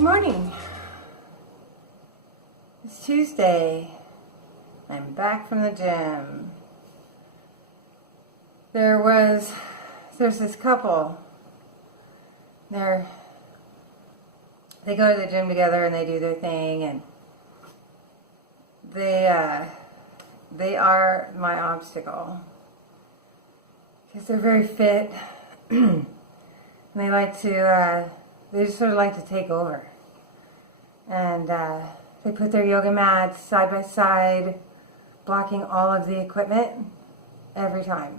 Good morning. It's Tuesday. I'm back from the gym. There's this couple. They go to the gym together and they do their thing, and they are my obstacle because they're very fit and they like to they just sort of like to take over, and they put their yoga mats side by side, blocking all of the equipment every time.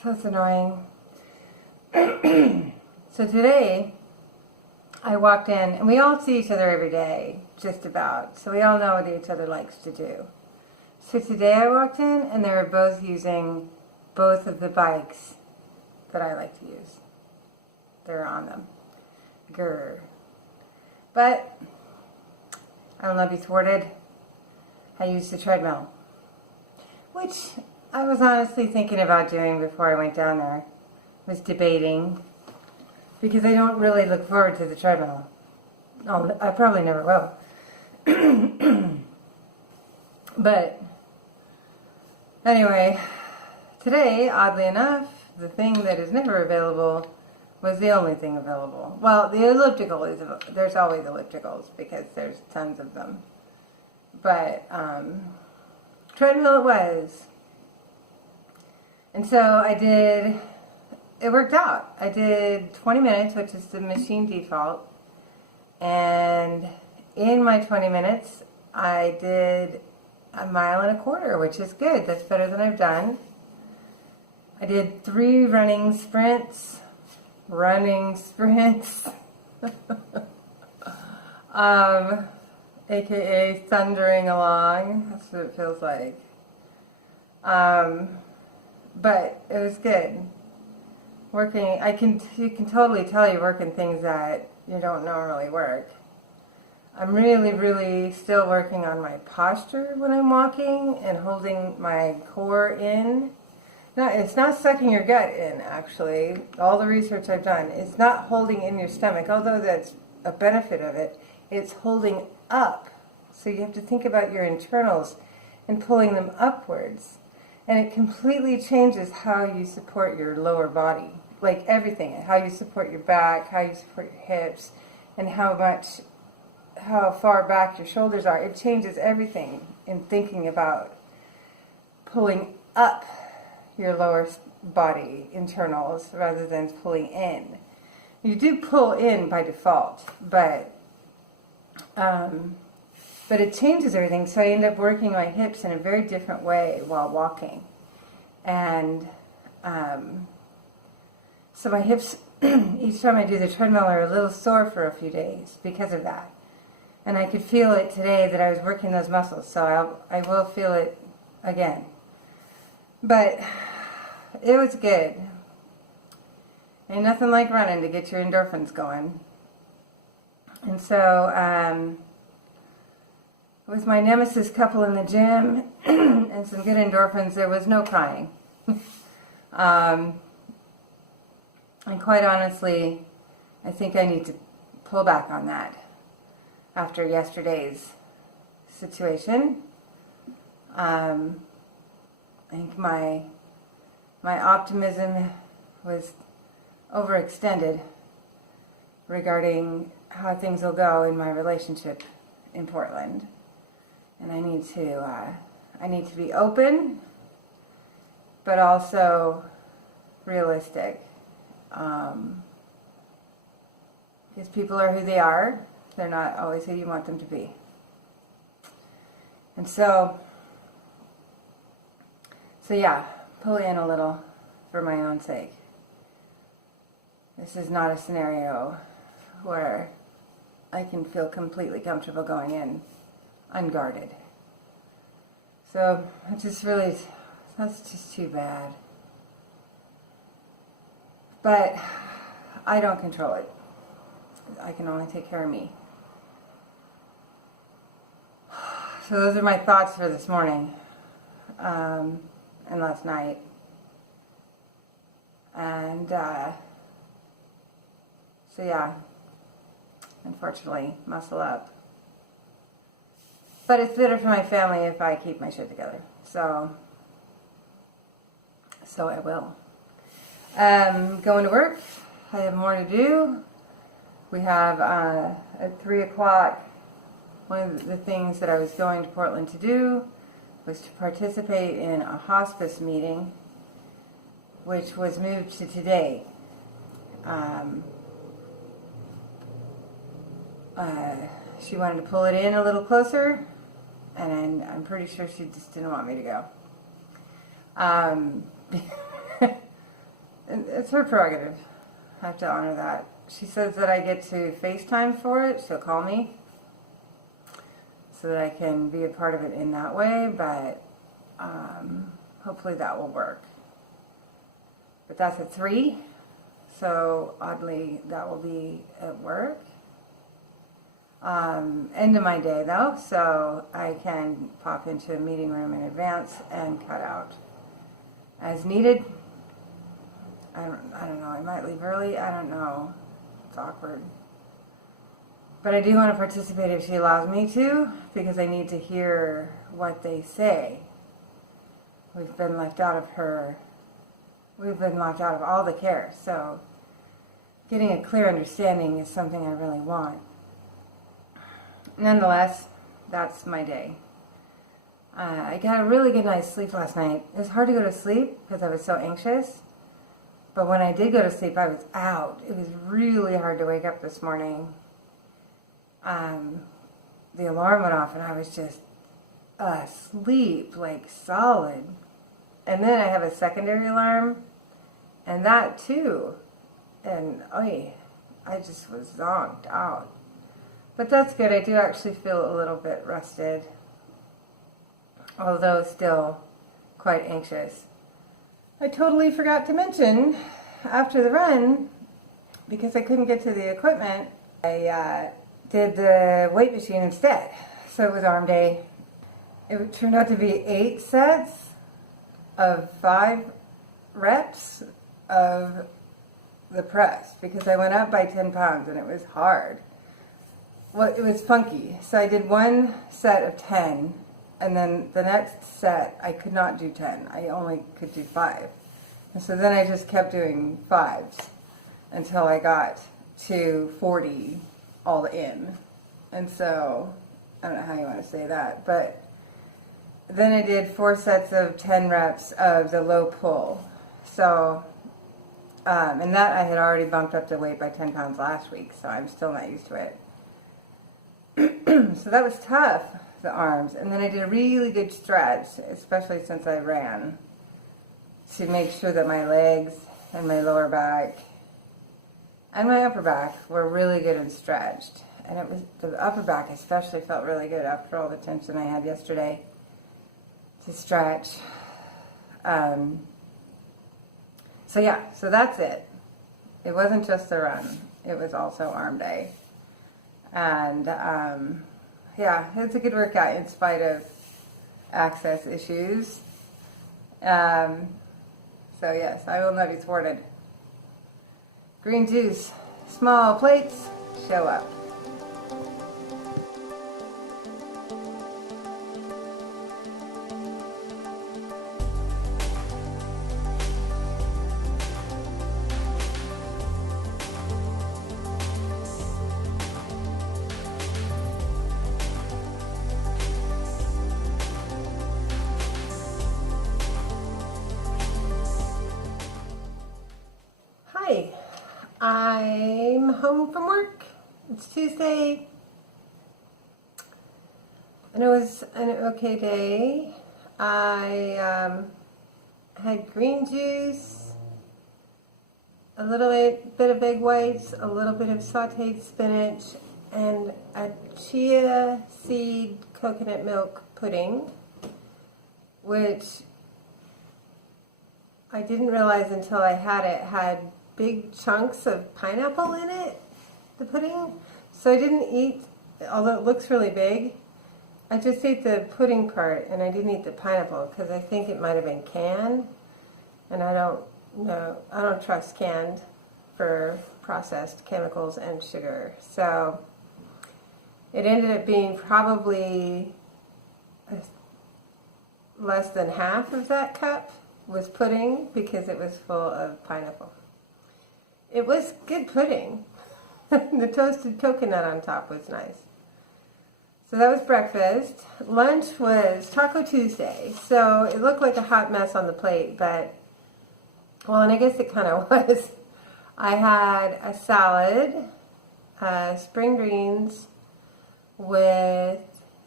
So it's annoying. So today I walked in, and we all see each other every day, just about. So we all know what each other likes to do. So today I walked in, and they were both using both of the bikes that I like to use. They're on them. Grr. But I will not be thwarted. I used the treadmill, which I was honestly thinking about doing before I went down there. Was debating, because I don't really look forward to the treadmill. No, I probably never will. But anyway, today, oddly enough, the thing that is never available was the only thing available. Well, the elliptical is, there's always ellipticals because there's tons of them. But treadmill it was. And so it worked out. I did 20 minutes, which is the machine default. And in my 20 minutes, I did 1.25 miles, which is good. That's better than I've done. I did 3 running sprints, aka thundering along. That's what it feels like. But it was good. You can totally tell you're working things that you don't normally work. I'm really still working on my posture when I'm walking and holding my core in. No, it's not sucking your gut in, actually. All the research I've done, it's not holding in your stomach, although that's a benefit of it. It's holding up. So you have to think about your internals and pulling them upwards. And it completely changes how you support your lower body. Like everything, how you support your back, how you support your hips, and how far back your shoulders are. It changes everything in thinking about pulling up your lower body internals rather than pulling in. You do pull in by default, but it changes everything. So I end up working my hips in a very different way while walking, and so my hips, each time I do the treadmill, are a little sore for a few days because of that. And I could feel it today that I was working those muscles, so I will feel it again. But it was good. Ain't nothing like running to get your endorphins going. And so, with my nemesis couple in the gym and some good endorphins, there was no crying. And quite honestly, I think I need to pull back on that after yesterday's situation. I think my optimism was overextended regarding how things will go in my relationship in Portland, and I need to be open, but also realistic. Because people are who they are. They're not always who you want them to be. And so yeah, pull in a little for my own sake. This is not a scenario where I can feel completely comfortable going in unguarded. So that's just too bad. But I don't control it. I can only take care of me. So those are my thoughts for this morning and last night. And So yeah, unfortunately, muscle up. But it's better for my family if I keep my shit together. So I will. Going to work. I have more to do. We have at 3 o'clock, one of the things that I was going to Portland to do was to participate in a hospice meeting, which was moved to today. She wanted to pull it in a little closer, and I'm pretty sure she just didn't want me to go. It's her prerogative. I have to honor that. She says that I get to FaceTime for it. She'll call me so that I can be a part of it in that way, but hopefully that will work. But that's at 3, so oddly that will be at work. End of my day though, so I can pop into a meeting room in advance and cut out as needed. I don't know, I might leave early, I don't know. It's awkward. But I do want to participate if she allows me to, because I need to hear what they say. We've been left out of all the care, so getting a clear understanding is something I really want. Nonetheless, that's my day. I got a really good night's sleep last night. It was hard to go to sleep because I was so anxious. But when I did go to sleep, I was out. It was really hard to wake up this morning. The alarm went off and I was just asleep, like solid. And then I have a secondary alarm, and that too. And I just was zonked out. But that's good. I do actually feel a little bit rested, although still quite anxious. I totally forgot to mention, after the run, because I couldn't get to the equipment, I did the weight machine instead. So it was arm day. It turned out to be 8 sets of 5 reps of the press, because I went up by 10 pounds and it was hard. Well, it was funky. So I did 1 set of 10, and then the next set I could not do 10. I only could do 5. And so then I just kept doing 5s until I got to 40 all in. And so, I don't know how you want to say that, but then I did 4 sets of 10 reps of the low pull. So, and that I had already bumped up the weight by 10 pounds last week, so I'm still not used to it. So that was tough, the arms. And then I did a really good stretch, especially since I ran, to make sure that my legs and my lower back and my upper back were really good and stretched. And it was the upper back especially felt really good after all the tension I had yesterday to stretch. So yeah, so that's it. It wasn't just the run. It was also arm day. And yeah, it's a good workout in spite of access issues. So yes, I will not be thwarted. Green juice, small plates, show up. Hi, I'm home from work. It's Tuesday, and it was an okay day. I had green juice, a little bit of egg whites, a little bit of sauteed spinach, and a chia seed coconut milk pudding, which I didn't realize until I had big chunks of pineapple in it, the pudding. So I didn't eat, although it looks really big, I just ate the pudding part, and I didn't eat the pineapple because I think it might have been canned, and I don't trust canned for processed chemicals and sugar. So it ended up being probably less than half of that cup was pudding because it was full of pineapple. It was good pudding. The toasted coconut on top was nice. So that was breakfast. Lunch was Taco Tuesday. So it looked like a hot mess on the plate, but, well, and I guess it kind of was. I had a salad, spring greens with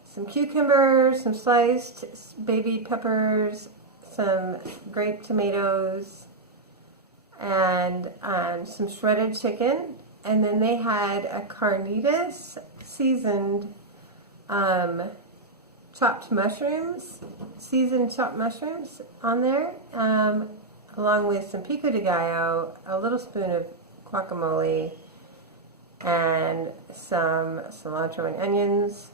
some cucumbers, some sliced baby peppers, some grape tomatoes, and some shredded chicken. And then they had a carnitas seasoned chopped mushrooms, seasoned chopped mushrooms on there, along with some pico de gallo, a little spoon of guacamole, and some cilantro and onions,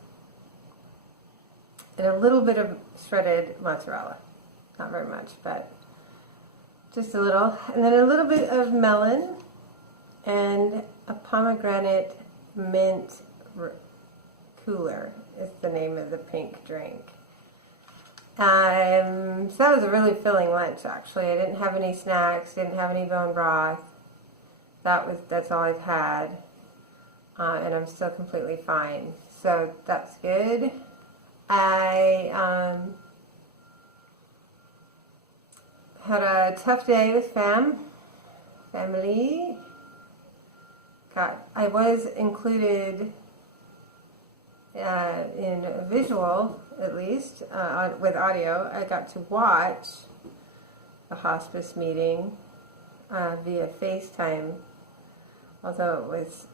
and a little bit of shredded mozzarella. Not very much, but just a little. And then a little bit of melon and a pomegranate mint cooler is the name of the pink drink. So that was a really filling lunch, actually. I didn't have any snacks, didn't have any bone broth. That's all I've had. And I'm still completely fine. So that's good. I had a tough day with family. I was included in a visual, at least, with audio. I got to watch the hospice meeting via FaceTime, although it was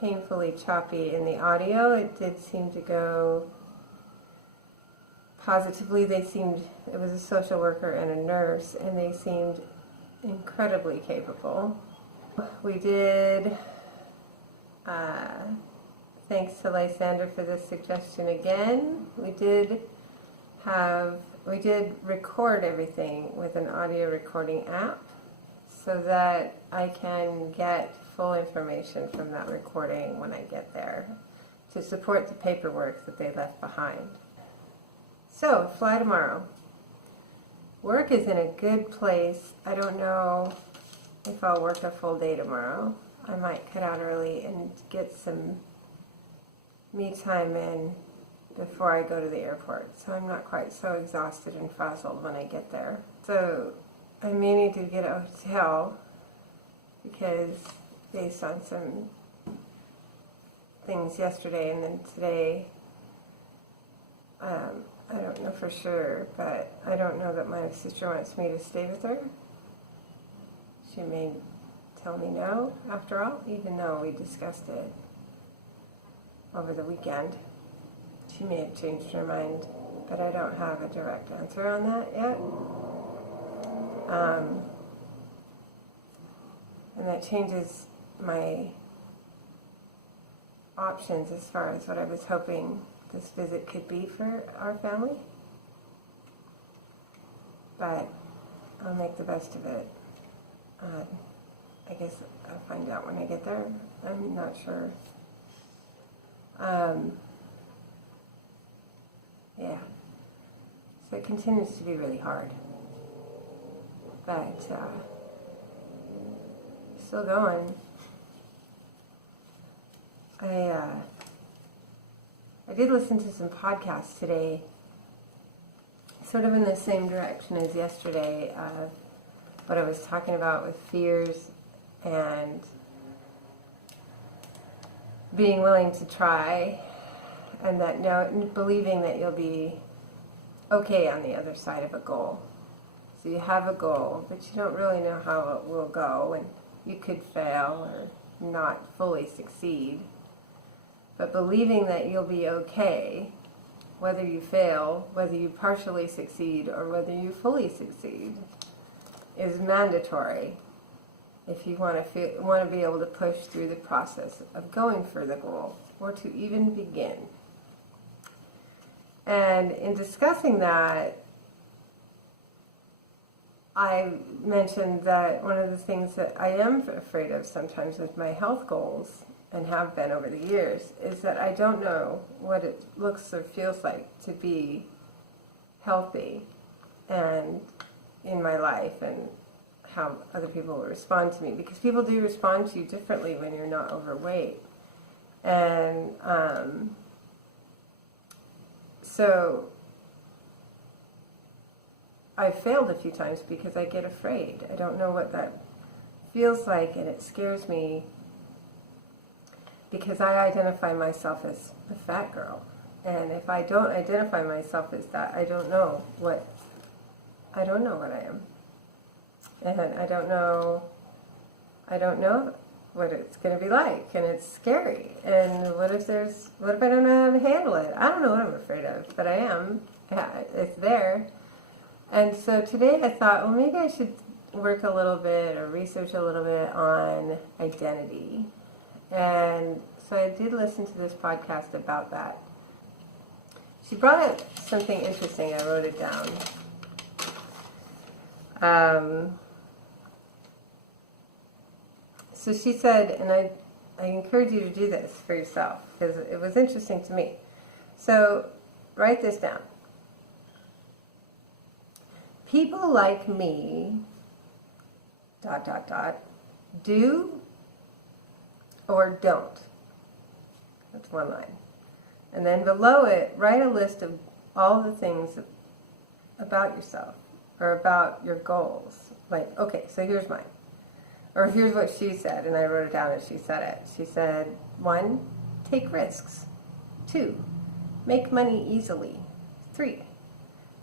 painfully choppy in the audio. It did seem to go positively. It was a social worker and a nurse, and they seemed incredibly capable. We did, thanks to Lysander for this suggestion again, we did record everything with an audio recording app so that I can get full information from that recording when I get there to support the paperwork that they left behind. So, fly tomorrow. Work is in a good place. I don't know if I'll work a full day tomorrow. I might cut out early and get some me time in before I go to the airport, so I'm not quite so exhausted and frazzled when I get there. So I may need to get a hotel because based on some things yesterday and then today, I don't know for sure, but I don't know that my sister wants me to stay with her. She may tell me no, after all, even though we discussed it over the weekend. She may have changed her mind, but I don't have a direct answer on that yet. And that changes my options as far as what I was hoping this visit could be for our family. But I'll make the best of it. I guess I'll find out when I get there. I'm not sure. Yeah. So it continues to be really hard. But still going. I did listen to some podcasts today, sort of in the same direction as yesterday, of what I was talking about with fears and being willing to try, and that believing that you'll be okay on the other side of a goal. So you have a goal, but you don't really know how it will go, and you could fail or not fully succeed. But believing that you'll be okay, whether you fail, whether you partially succeed, or whether you fully succeed, is mandatory if you want to be able to push through the process of going for the goal, or to even begin. And in discussing that, I mentioned that one of the things that I am afraid of sometimes with my health goals, and have been over the years, is that I don't know what it looks or feels like to be healthy and in my life, and how other people will respond to me, because people do respond to you differently when you're not overweight. And so I failed a few times because I get afraid. I don't know what that feels like, and it scares me because I identify myself as a fat girl. And if I don't identify myself as that, I don't know what I am. And I don't know what it's going to be like, and it's scary. And what if I don't know how to handle it? I don't know what I'm afraid of, but I am. It's there. And so today I thought, well, maybe I should work a little bit or research a little bit on identity. And so I did listen to this podcast about that. She brought up something interesting. I wrote it down. So she said, and I encourage you to do this for yourself because it was interesting to me. So write this down. People like me, ... do or don't. That's one line. And then below it, write a list of all the things about yourself or about your goals. Like, okay, so here's mine. Or here's what she said, and I wrote it down as she said it. She said, 1, take risks. 2, make money easily. 3,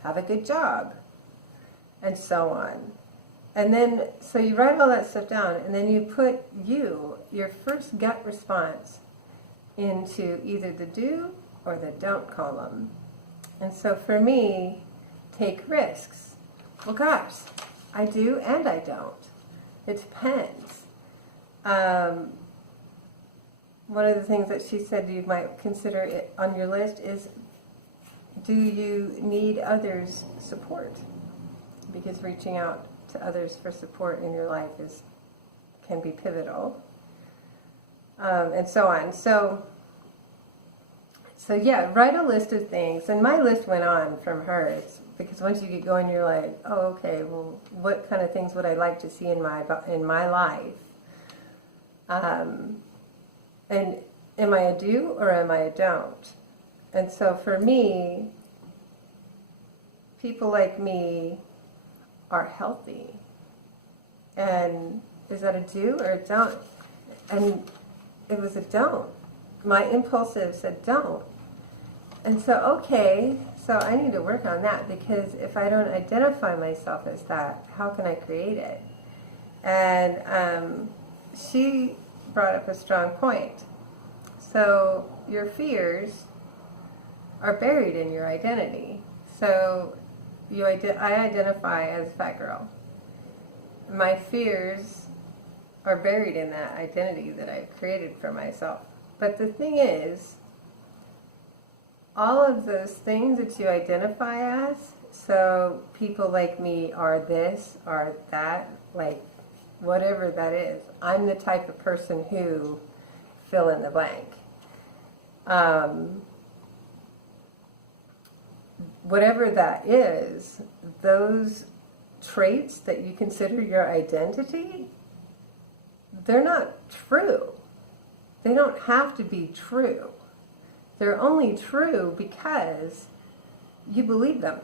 have a good job. And so on. And then, so you write all that stuff down, and then you put your first gut response into either the do or the don't column. And so for me, take risks. Well, gosh, I do and I don't. It depends. One of the things that she said you might consider it on your list is, do you need others' support? Because reaching out to others for support in your life can be pivotal, and so on. So yeah, write a list of things. And my list went on from hers, because once you get going, you're like, oh, okay, well, what kind of things would I like to see in my life? And am I a do or am I a don't? And so for me, people like me are healthy. And is that a do or a don't? And it was a don't. My impulsive said don't. And so, okay, so I need to work on that, because if I don't identify myself as that, how can I create it? And she brought up a strong point. So your fears are buried in your identity. So I identify as a fat girl. My fears are buried in that identity that I've created for myself. But the thing is, all of those things that you identify as, so people like me are this, are that, like whatever that is. I'm the type of person who, fill in the blank. Whatever that is, those traits that you consider your identity, they're not true. They don't have to be true. They're only true because you believe them.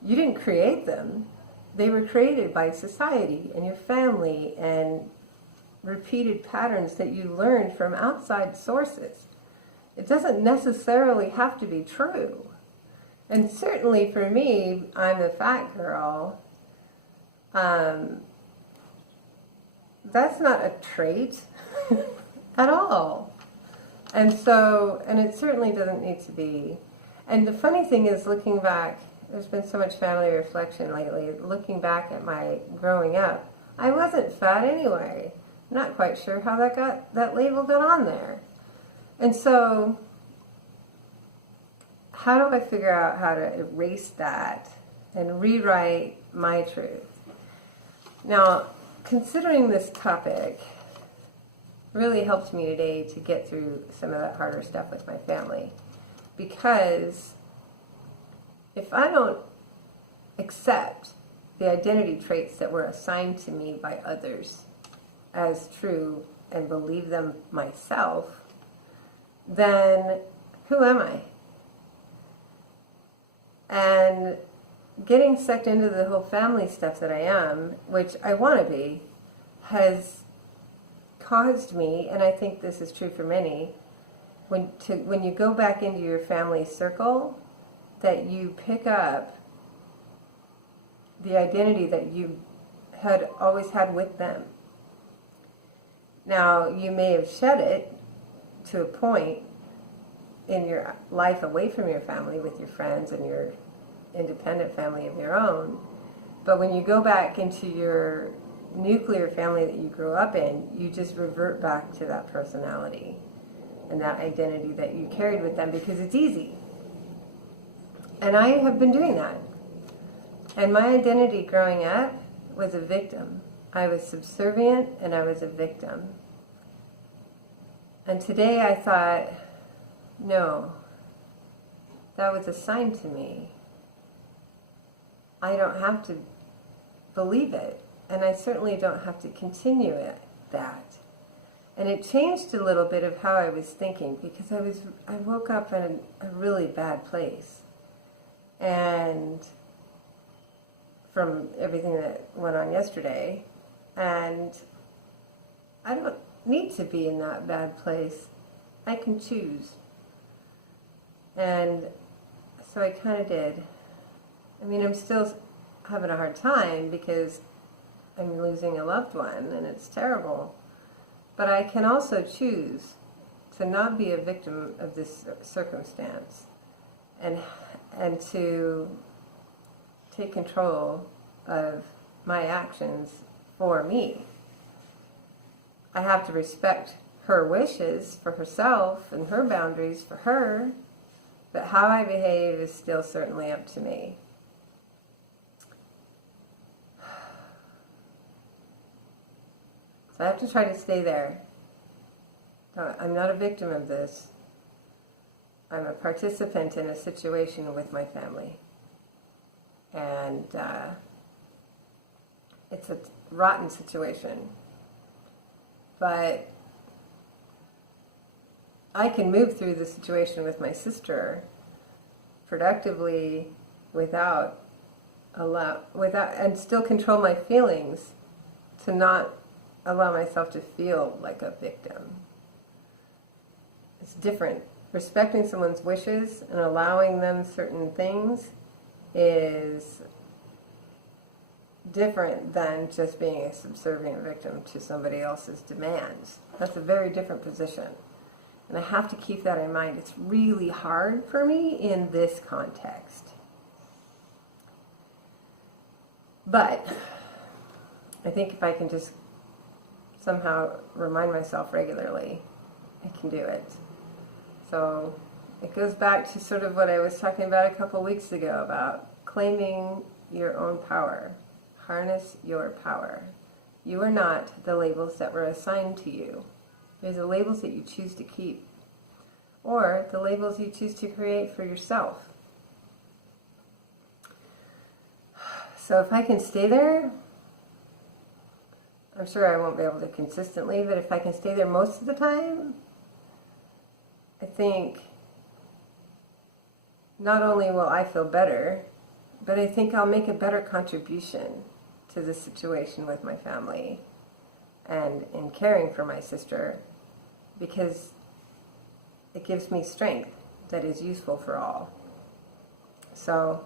You didn't create them. They were created by society and your family and repeated patterns that you learned from outside sources. It doesn't necessarily have to be true. And certainly for me, I'm a fat girl. That's not a trait at all. And so, and it certainly doesn't need to be. And the funny thing is, looking back, there's been so much family reflection lately. Looking back at my growing up, I wasn't fat anyway. I'm not quite sure how that label got on there. And so, how do I figure out how to erase that and rewrite my truth. Now, considering this topic really helped me today to get through some of that harder stuff with my family. Because if I don't accept the identity traits that were assigned to me by others as true and believe them myself, then who am I? And getting sucked into the whole family stuff that I am, which I want to be, has caused me, and I think this is true for many, when you go back into your family circle, that you pick up the identity that you had always had with them. Now, you may have shed it to a point in your life away from your family with your friends and your independent family of your own, but when you go back into your nuclear family that you grew up in, you just revert back to that personality and that identity that you carried with them because it's easy. And I have been doing that. And my identity growing up was a victim. I was subservient and I was a victim. And today I thought, no, that was assigned to me. I don't have to believe it. And I certainly don't have to continue that. And it changed a little bit of how I was thinking because I woke up in a really bad place. And from everything that went on yesterday, and I don't need to be in that bad place. I can choose. And so I kind of did. I mean, I'm still having a hard time because I'm losing a loved one and it's terrible. But I can also choose to not be a victim of this circumstance and to take control of my actions for me. I have to respect her wishes for herself and her boundaries for her, but how I behave is still certainly up to me. So I have to try to stay there. I'm not a victim of this. I'm a participant in a situation with my family. And it's a rotten situation. But I can move through the situation with my sister productively without and still control my feelings to not allow myself to feel like a victim. It's different. Respecting someone's wishes and allowing them certain things is different than just being a subservient victim to somebody else's demands. That's a very different position. And I have to keep that in mind. It's really hard for me in this context. But I think if I can just somehow remind myself regularly, I can do it. So it goes back to sort of what I was talking about a couple weeks ago about claiming your own power. Harness your power. You are not the labels that were assigned to you. They're the labels that you choose to keep, or the labels you choose to create for yourself. So if I can stay there, I'm sure I won't be able to consistently, but if I can stay there most of the time, I think not only will I feel better, but I think I'll make a better contribution to the situation with my family and in caring for my sister, because it gives me strength that is useful for all. So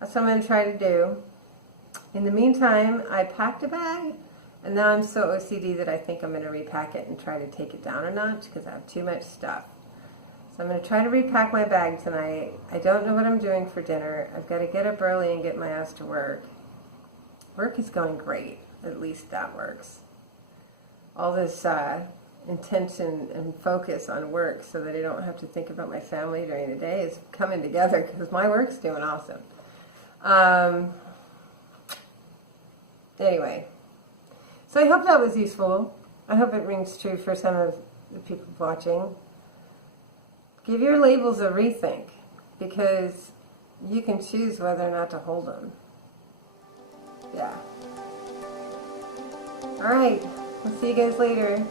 that's what I'm going to try to do. In the meantime, I packed a bag, and now I'm so OCD that I think I'm going to repack it and try to take it down a notch because I have too much stuff. So I'm going to try to repack my bag tonight. I don't know what I'm doing for dinner. I've got to get up early and get my ass to work. Work is going great. At least that works. All this intention and focus on work so that I don't have to think about my family during the day is coming together because my work's doing awesome. Anyway, so I hope that was useful. I hope it rings true for some of the people watching. Give your labels a rethink, because you can choose whether or not to hold them. Yeah. Alright, we'll see you guys later.